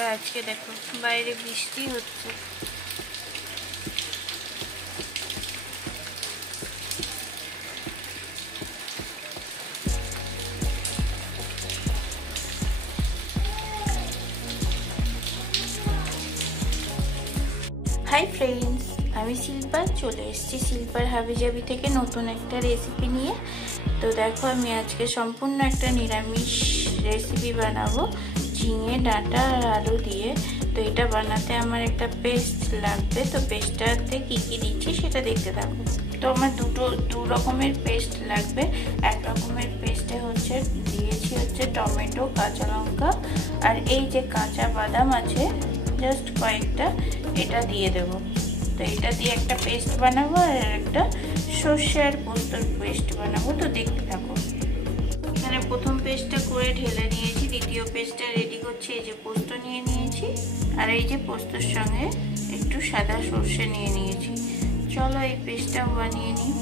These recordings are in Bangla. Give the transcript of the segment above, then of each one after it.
আর আজকে দেখো বাইরে বৃষ্টি হচ্ছে। হাই ফ্রেন্ডস, আমি শিল্পা চলে এসেছি শিল্পার হাবিজাবি থেকে নতুন একটা রেসিপি নিয়ে। তো দেখো আমি আজকে সম্পূর্ণ একটা নিরামিষ রেসিপি বানাবো ঝিঙে ডাঁটা আর আলু দিয়ে। তো এটা বানাতে আমার একটা পেস্ট লাগবে, তো পেস্টটাতে কী কী দিচ্ছি সেটা দেখতে থাকো। তো আমার দু রকমের পেস্ট লাগবে। এক রকমের পেস্টে দিয়েছি টমেটো, কাঁচা লঙ্কা আর এই যে কাঁচা বাদাম আছে জাস্ট কয়েকটা, এটা দিয়ে দেবো। তো এটা দিয়ে একটা পেস্ট বানাবো আর একটা সর্ষে আর পোস্তর পেস্ট বানাবো। তো দেখতে থাকো। এখানে প্রথম পেস্টটা করে ঢেলে নিয়েছি, দ্বিতীয় পেস্টটা রেডি করছি। এই যে পোস্ত নিয়ে নিয়েছি আর এই যে পোস্তর সঙ্গে একটু সাদা সর্ষে নিয়ে নিয়েছি। চলো এই পেস্টটাও বানিয়ে নিই।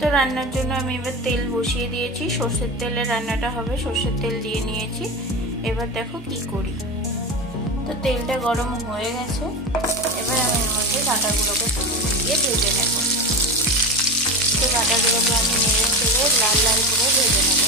তো রান্নার জন্য আমি এবার তেল বসিয়ে দিয়েছি, সর্ষের তেলে রান্নাটা হবে। সর্ষের তেল দিয়ে নিয়েছি, এবার দেখো কি করি। তো তেলটা গরম হয়ে গেছে, এবার আমি এর মধ্যে ডাঁটাগুলোকে দিয়ে ভেজে নেব। তো ডাঁটাগুলোকে আমি নেড়ে চেড়ে লাল লাল করে ভেজে নেব।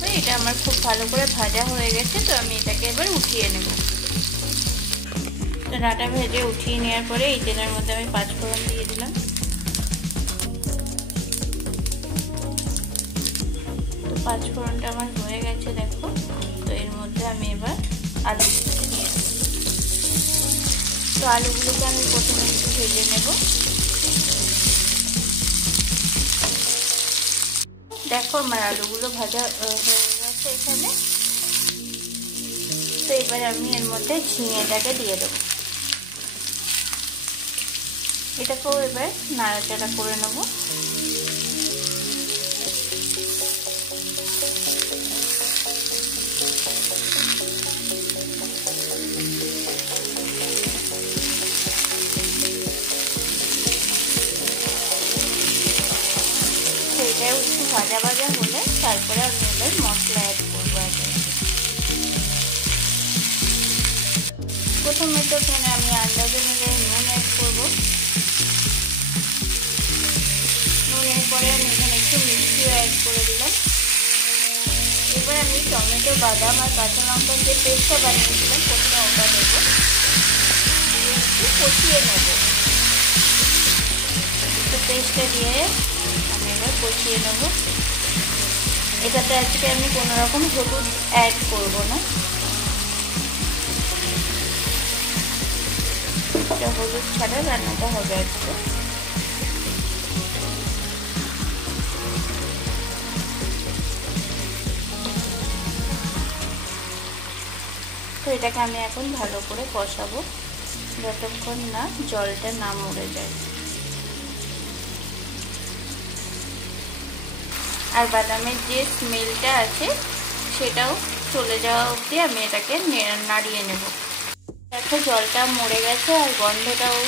তো এটা আমার খুব ভালো করে ভাজা হয়ে গেছে, তো আমি এটাকে এবার উঠিয়ে নেব। তো ডাঁটা ভেজে উঠিয়ে নেওয়ার পরে এই তেলের মধ্যে আমি 5 ফোড়ন দিয়ে দিলাম। তো 5 ফোড়নটা আমার হয়ে গেছে দেখো। তো এর মধ্যে আমি এবার আলুগুলোকে দিয়ে দেবো। তো আলুগুলোকে আমি প্রথমে একটু ভেজে নেব। দেখো আমার আলুগুলো ভাজা হয়ে গেছে এখানে। তো এবার আমি এর মধ্যে ঝিঙেটাকে দিয়ে দেবো। এটাকেও এবার নাড়াচাড়া করে নেব। এটাও একটু ভাজা ভাজা হলে তারপরে আমি এবার মশলা অ্যাড করবো। প্রথমে তো এখানে আমি আন্দাজ অনুযায়ী নুন অ্যাড করবো। নুনের পরে আমি এখানে একটু মিষ্টিও অ্যাড করে দিলাম। এবার আমি টমেটো, বাদাম আর কাঁচা লঙ্কার যে পেস্টটা বানিয়েছিলাম প্রথমে ওটা দেবো, দিয়ে একটু কষিয়ে নেব। তো পেস্টটা দিয়ে আমি এবার কষিয়ে নেব। এটাতে আজকে আমি কোনো রকম হলুদ অ্যাড করবো না, এটা হলুদ ছাড়া রান্নাটা হবে আজকে। তো এটাকে আমি এখন ভালো করে কষাবো যতক্ষণ না জলটা না মরে যায়। আর বাদামের যে স্মেলটা আছে সেটাও চলে যাওয়া অবধি আমি এটাকে নাড়িয়ে নেব। দেখো জলটা মরে গেছে আর গন্ধটাও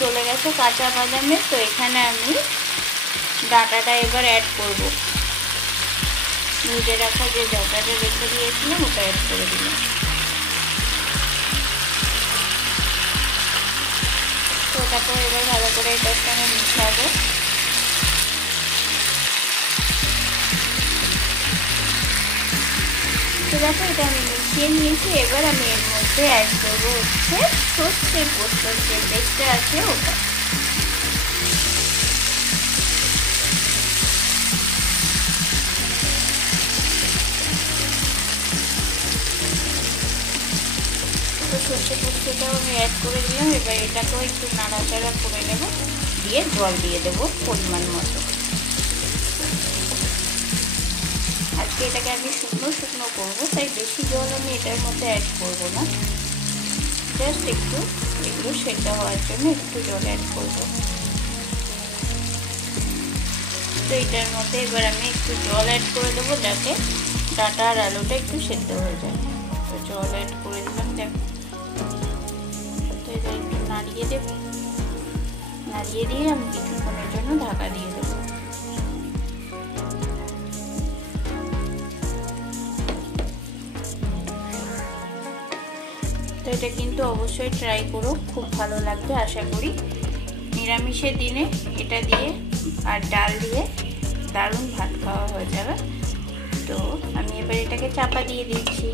চলে গেছে কাঁচা বাদামের। তো এখানে আমি ডাঁটাটা এবার অ্যাড করব। ভেজে রাখা যে ডাঁটাটা রেখে দিয়েছিলাম ওটা অ্যাড করে দিলাম। তো ওটাকে এবার ভালো করে এটার সঙ্গে মিশাবো। তো দেখো এটা আমি মিশিয়ে নিয়েছি। এবার আমি এর মধ্যে অ্যাড করবো সর্ষে পোস্তর যে পেস্টটা আছে ওটা। তো সর্ষে পোস্তটাও আমি অ্যাড করে দিলাম। এবার এটাকেও একটু নাড়াচাড়া করে নেব, দিয়ে জল দিয়ে দেবো পরিমাণ মতো। আজকে এটাকে আমি শুকনো শুকনো করবো, তাই বেশি জল আমি এটার মধ্যে অ্যাড করবো না, জাস্ট একটু এগুলো সেদ্ধ হওয়ার জন্য একটু জল অ্যাড করবো। তো এটার মধ্যে এবার আমি একটু জল অ্যাড করে দেবো যাতে ডাঁটা আর আলুটা একটু সেদ্ধ হয়ে যায়। তো জল অ্যাড করে দিলাম। দেখো তো এটা একটু নাড়িয়ে দেবো। নাড়িয়ে দিয়ে আমি কিছুক্ষণের জন্য ঢাকা দিয়ে দেবো। তো এটা কিন্তু অবশ্যই ট্রাই করো, খুব ভালো লাগবে আশা করি। নিরামিষের দিনে এটা দিয়ে আর ডাল দিয়ে দারুণ ভাত খাওয়া হয়ে যাবে। তো আমি এবার এটাকে চাপা দিয়ে দিচ্ছি।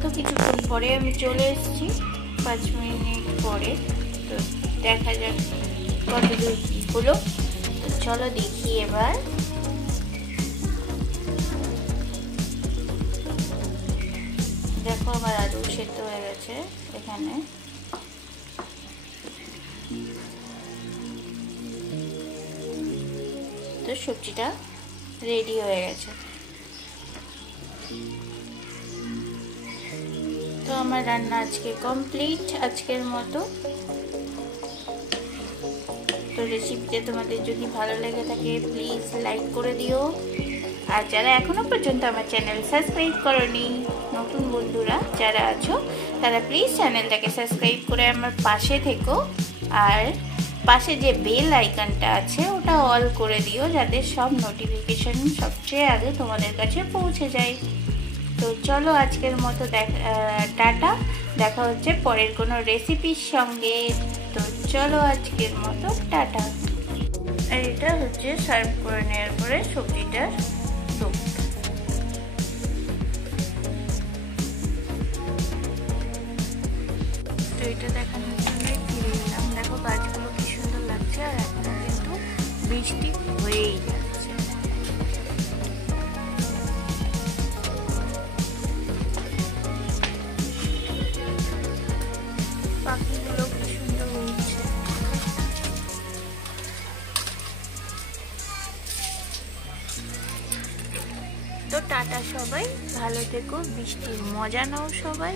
তো কিছুক্ষণ পরে আমি চলে এসেছি, 5 মিনিট পরে। তো দেখা যাক কতদূর কি হলো। তো চলো দেখি এবার। দেখো আমার আলু সেদ্ধ হয়ে গেছে এখানে। তো সবজিটা রেডি হয়ে গেছে। তো আমার রান্না আজকে কমপ্লিট আজকের মতো। তো রেসিপিটা তোমাদের যদি ভালো লেগে থাকে প্লিজ লাইক করে দিও। আর যারা এখনো পর্যন্ত আমার চ্যানেল সাবস্ক্রাইব করোনি, নতুন বন্ধুরা যারা আছো তারা প্লিজ চ্যানেলটাকে সাবস্ক্রাইব করে আমার পাশে থেকো। আর পাশে যে বেল আইকনটা আছে ওটা অল করে দিও, যাতে সব নোটিফিকেশন সবচেয়ে আগে তোমাদের কাছে পৌঁছে যায়। তো চলো আজকের মতো টাটা, দেখা হচ্ছে পরের কোনো রেসিপির সঙ্গে। তো চলো আজকের মতো টাটা। আর এটা হচ্ছে সার্ভ করে নেওয়ার পরে সবজিটার স্যুপ। তো এটা দেখানোর জন্যই ফিরে এলাম। দেখো গাছগুলো কি সুন্দর লাগছে, আর এখনো কিন্তু বৃষ্টি হয়েই যাচ্ছে। পাখিগুলো কি সুন্দর উঠছে। তো টাটা সবাই, ভালো থেকো, বৃষ্টির মজা নাও সবাই।